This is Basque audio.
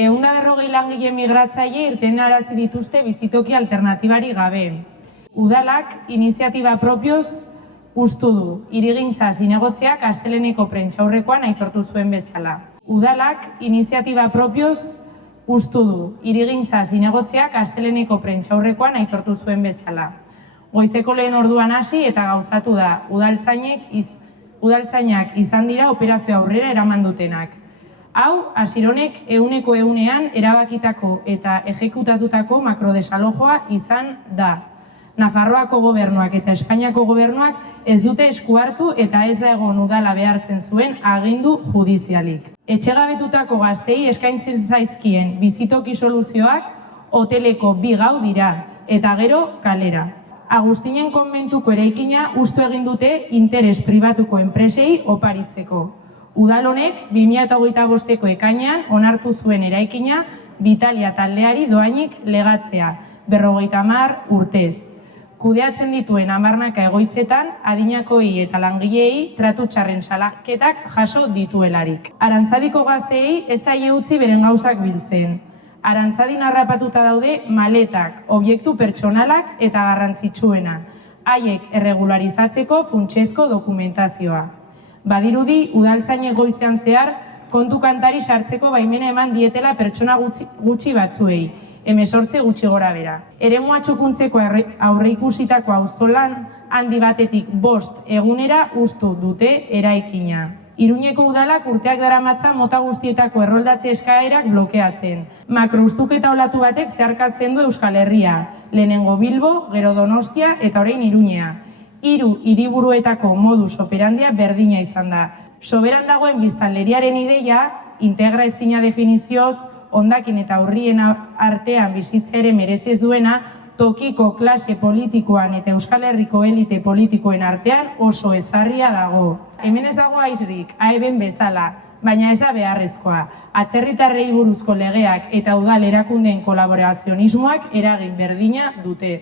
140 langile migratzaile irtenarazi dituzte bizitoki alternatibari gabe. Udalak iniziatiba propioz ustu du, hirigintza zinegotziak asteleheneko prentsaurrekoan aitortu zuen bezala. Udalak iniziatiba propioz ustu du, hirigintza zinegotziak asteleheneko prentsaurrekoan aitortu zuen bezala. Goizeko lehen orduan hasi eta gauzatu da, udaltzainak izan dira operazio aurrera eraman dutenak. Hau, Asironek 100% erabakitako eta ejekutatutako makrodesalojoa izan da. Nafarroako gobernuak eta Espainiako gobernuak ez dute esku hartu eta ez da egon udala behartzen zuen agindu judizialik. Etxegabetutako gaztei eskaintzen zaizkien bizitoki soluzioak hoteleko 2 gau dira eta gero kalera. Agustinen konbentuko eraikina hustu egin dute interes pribatuko enpresei oparitzeko. Udal honek 2025ko ekainean onartu zuen eraikina Vitalia taldeari doainik legatzea, 50 urtez. Kudeatzen dituen 10 egoitzetan adinakoei eta langileei tratu txarren salaketak jaso dituelarik. Arantzadiko gazteei ez zaie utzi beren gauzak biltzen. Arantzadin harrapatuta daude maletak, objektu pertsonalak eta garrantzitsuena, haiek erregularizatzeko funtsezko dokumentazioa. Badirudi, udaltzainek goizean zehar kontu kantari sartzeko baimena eman dietela pertsona gutxi batzuei, 18 gutxi gora bera. Eremua txukuntzeko aurreikusitako auzolan handi batetik 5 egunera hustu dute eraikina. Iruñeko udalak urteak daramatza mota guztietako erroldatze eskaerak blokeatzen. Makroustuketa olatu batek zeharkatzen du Euskal Herria, lehenengo Bilbo, gero Donostia eta orain Iruñea. 3 hiriburuetako modus operandia berdina izan da. Soberan dagoen biztanleriaren ideia, integra ezina definizioz, hondakin eta urrien artean bizitzere merezi ez duena, tokiko klase politikoan eta Euskal Herriko elite politikoen artean oso ezarria dago. Hemen ez dago aizrik, AEBen bezala, baina ez da beharrezkoa. Atzerritarrei buruzko legeak eta udal erakundeen kolaborazionismoak eragin berdina dute.